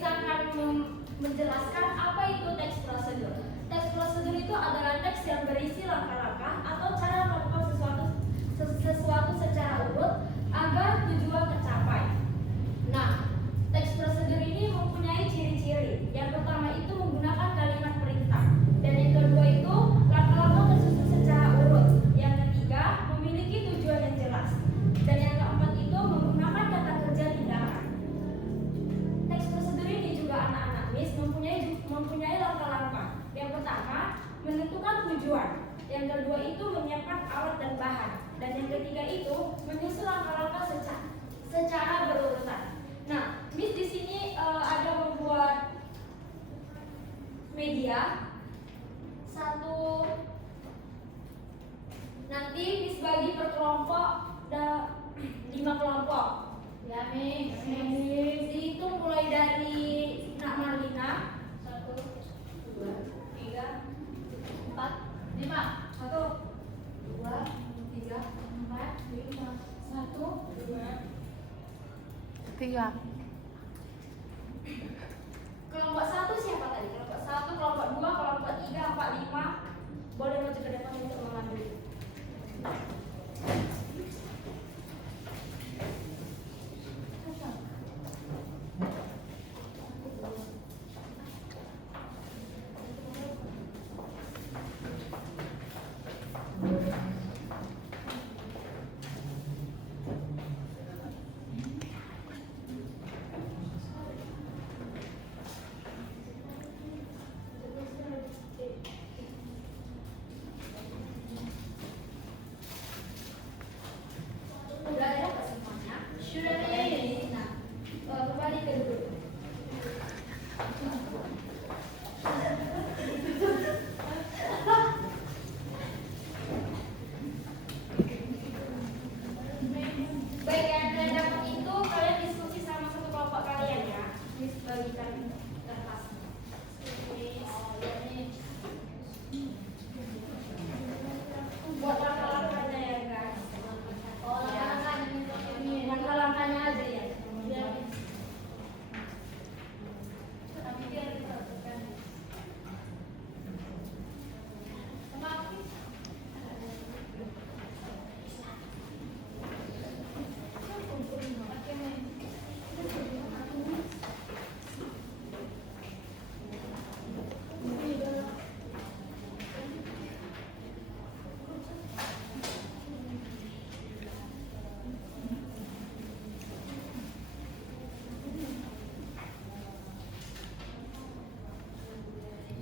Miss akan menjelaskan apa itu teks prosedur. Teks prosedur itu adalah teks yang berisi langkah-langkah atau cara melakukan sesuatu secara urut agar tujuan tercapai. Nah, teks prosedur ini mempunyai ciri-ciri. Yang pertama itu menggunakan kalimat perintah, dan yang kedua itu langkah-langkah tersusun secara urut. Yang ketiga memiliki tujuan yang jelas, dan yang keempat itu menggunakan kata kerja tindakan. Teks prosedur ini juga anak-anak Miss mempunyai langkah-langkah. Yang pertama menentukan tujuan, yang kedua itu menyiapkan alat dan bahan, dan yang ketiga itu menyusun langkah-langkah secara berurutan. Nah, Miss di sini ada membuat media satu. Nanti Miss bagi per kelompok 5 kelompok. Ya, Miss. Dihitung mulai dari Nak Marlina. 1, 2, 3, 4, 5. 1, 2, 3, 4, 5. 1, 2, 3. Kelompok 1 siapa tadi? Kelompok 1, kelompok 2, kelompok 3, 4, 5. Boleh maju ke depan untuk mengambil.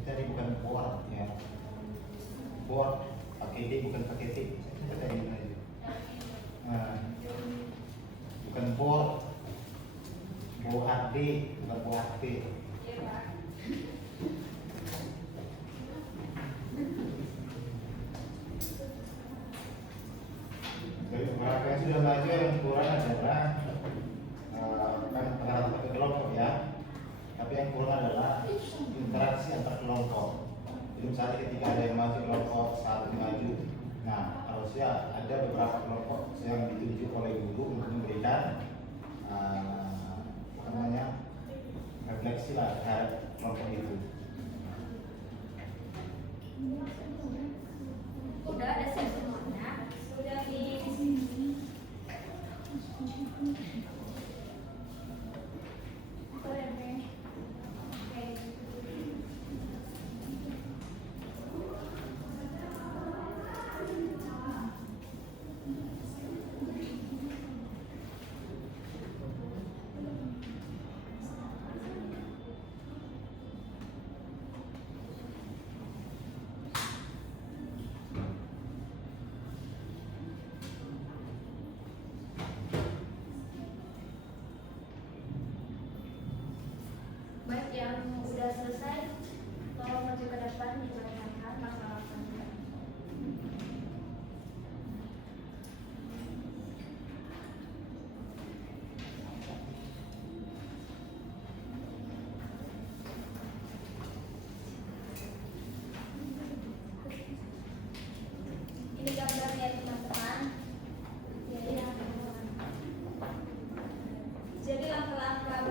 Tadi bukan board ya, board pakai D bukan pakai T. Nah, bukan board, board D bukan board T. Jadi beberapa yang sudah maju yang kurang adalah kan pengarah satu kelompok ya. Tapi yang kurang adalah interaksi antar kelompok. Jadi misalnya ketika ada yang maju kelompok satu maju, nah harusnya ada beberapa kelompok yang ditunjuk oleh guru untuk memberikan refleksi lah terhadap kelompok itu. Udah ada semuanya. Sudah di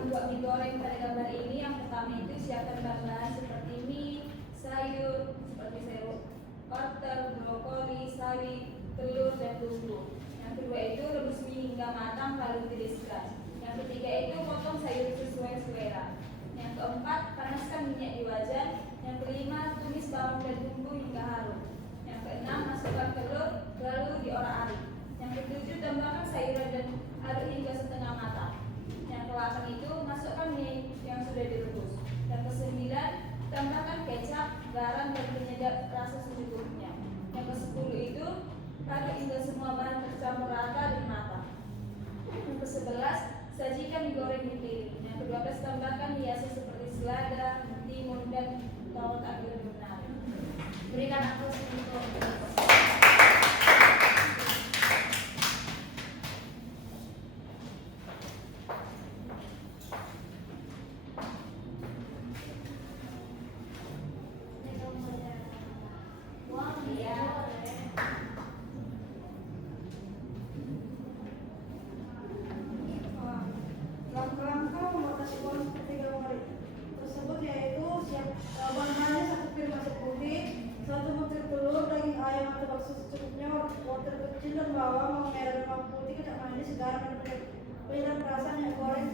membuat mie goreng pada gambar ini, yang pertama itu siapkan bahan-bahan seperti mie, sayur, seperti sayur wortel, brokoli, sawi, telur, dan bumbu. Yang kedua itu rebus mie hingga matang lalu tiriskan. Yang ketiga itu potong sayur sesuai selera. Yang keempat, panaskan minyak di wajan. Yang kelima, tumis bawang dan bumbu hingga harum. Yang keenam, masukkan telur lalu diorak-arik. Yang ketujuh, tambahkan sayuran dan aduk hingga setengah matang. Yang ke-8 itu, masukkan mie yang sudah direbus. Yang ke-9, tambahkan kecap, garam, dan penyedap rasa secukupnya. Yang ke-10 itu, aduk hingga semua bahan tercampur rata dan matang. Yang ke-11, sajikan digoreng di piring. Yang ke-12, tambahkan hiasan seperti selada, timun, dan bawang agar lebih menarik. Berikan aplaus untuk Langkah-langkah membatasi uang seperti gambar tersebut yaitu bahan-bahannya 1 piring nasi putih, 1 butir telur, daging ayam atau bakso secukupnya, wortel kecil dan bawang merah dan bawang putih, kecap manis, garam dan penyedap rasa, minyak goreng